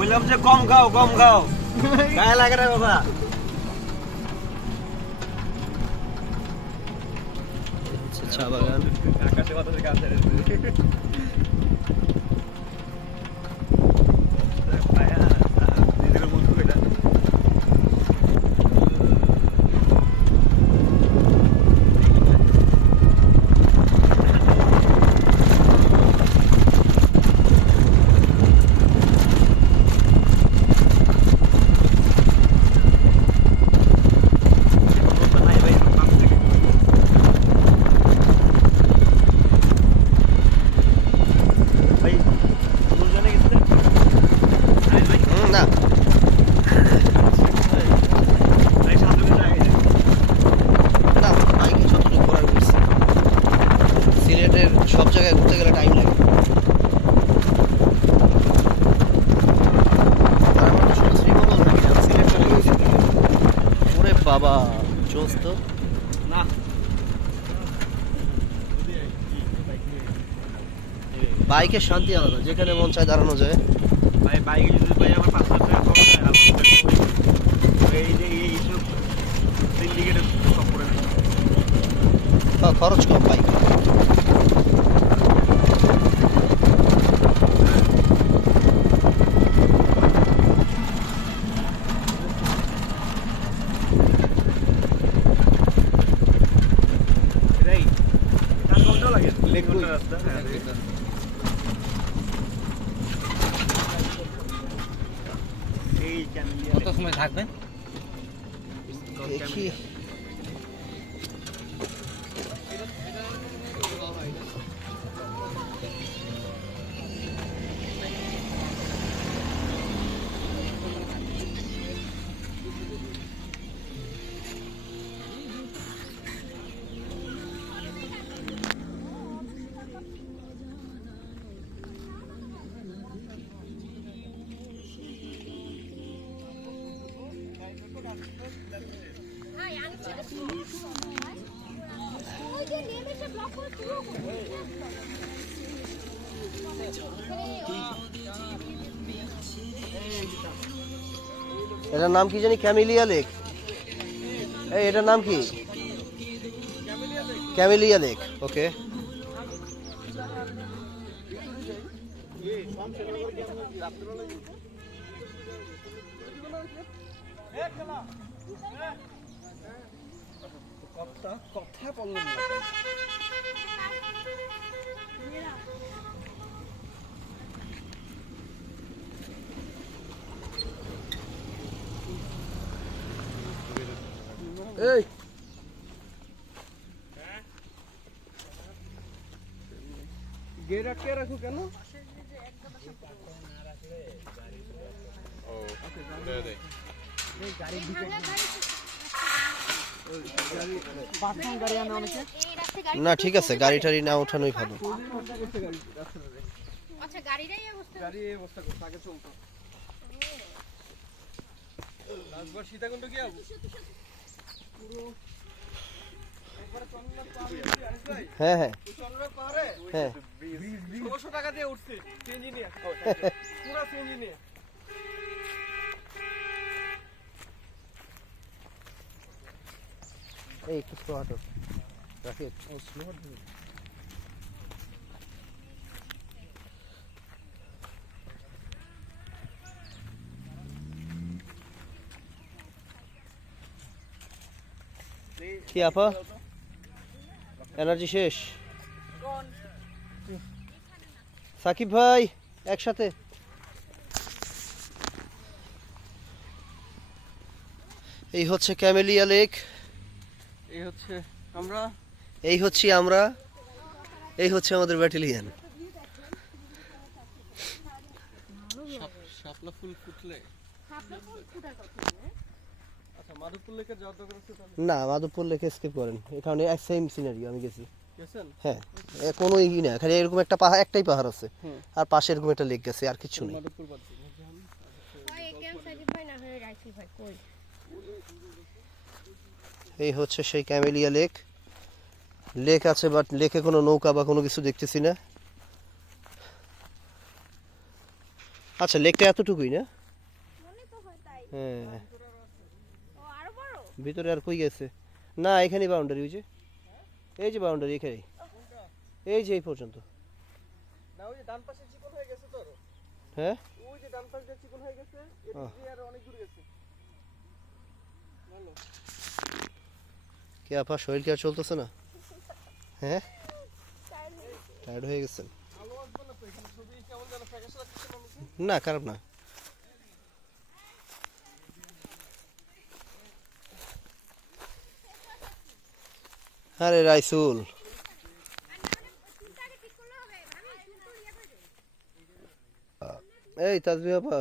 বললাম যে কম খাও গায়ে লাগে না বাবা। চা বাগান আকাশে বাতাসে গাছ ছেড়ে না না বাইকে যতটুকু ঘোরার ঘুরছি। সিলেটের সব জায়গায় ঘুরতে গেলে টাইম লাগে। আর আমরা তো শুধু শ্রীমঙ্গল থাকি না, সিলেট চলে গেছি। ওরে বাবা জোস তো না। বাইকের শান্তি আলাদা, যেখানে মন চায় দাঁড়ানো যায়। ভাই বাইকে যদি ভাই আমার 500 টাকা খরচ হয় আর এই যে এইসব সিন্ডিকেটের সব করে নেয়। খরচ কম বাইকে। এটাই তার কত লাগে লেগুন রাস্তা। হ্যাঁ এই ক্যামেলিয়া কত সময় থাকবেন? দেখি এটার নাম কি জানি, ক্যামেলিয়া লেক। এই এটার নাম কি? Camellia lake. ওকে কথা বললাম না। এই গেট আটকে রাখো কেন? না ঠিক আছে, গাড়ি টাড়ি না ওঠানোই ভালো। আচ্ছা গাড়িটাই অবস্থা গাড়ি এই অবস্থা করতে আগে চলতো। লাস্টবার সীতাকুণ্ড কি যাবো? পুরো একবার চন্দ্রনাথ পাহাড়ে উঠছি আনিস ভাই। হ্যাঁ হ্যাঁ চন্দ্রনাথ পাহাড়ে হ্যাঁ 1600 টাকা দিয়ে উঠছে সিএনজি নিয়ে। পুরো সিএনজি নিয়ে। এই একটু স্লো হাঁটো রাকিব। ও স্লো কি আপা, এনার্জি শেষ? সাকিব ভাই একসাথে। এই হচ্ছে ক্যামেলিয়া লেক, এই হচ্ছে আমরা, এই হচ্ছে আমরা, এই হচ্ছে আমাদের ব্যাটালিয়ন। শাপলা ফুল ফুটলে আচ্ছা মাধবপুর লেকে যাওয়ার দরকার আছে তাহলে? না, মাধবপুর লেকে স্কিপ করেন, এখানে এক সেম সিনারি আমি গেছি। গেছেন? হ্যাঁ কোনো ই না, খালি এরকম একটা পাহাড়, একটাই পাহাড় আছে আর পাশে এরকম একটা লেক গেছে, আর কিছু নেই। মাধবপুর বাদ দিয়ে হয় একেন সাইড ভাই না হয় রাইফেল ভাই কই এই হচ্ছে সেই ক্যামেলিয়া লেক। লেক আছে বাট লেকে কোনো নৌকা বা কোনো কিছু দেখতেছি না। আচ্ছা লেকটা এতটুকুই না? মনে তো হয় তাই। হ্যাঁ, ও আরো বড়? ভিতরে আর কই গেছে? না এখানেই বাউন্ডারি, ওই যে এই যে বাউন্ডারি এখানেই, এই যে এই পর্যন্ত। না ওই যে ডান পাশে চিকন হয়ে গেছে তোর, হ্যাঁ ওই যে ডান পাশে চিকন হয়ে গেছে, ও। এদিকে আর অনেক দূর গেছে। ভালো। কি আপা, শরীর কি আর চলতেছে না? হ্যাঁ, টাইম টায়ার্ড হয়ে গেছেন? আলো আসবে না তো এখানে, ছবি কেমন যেন ফ্যাকাশে লাগছে না আমাকে? না খারাপ না। আরে রাইসুল, চুলটা আগে ঠিক করলে হবে। ভাবি চুল তো ইয়ে করে দে। এই তাজবি আপা,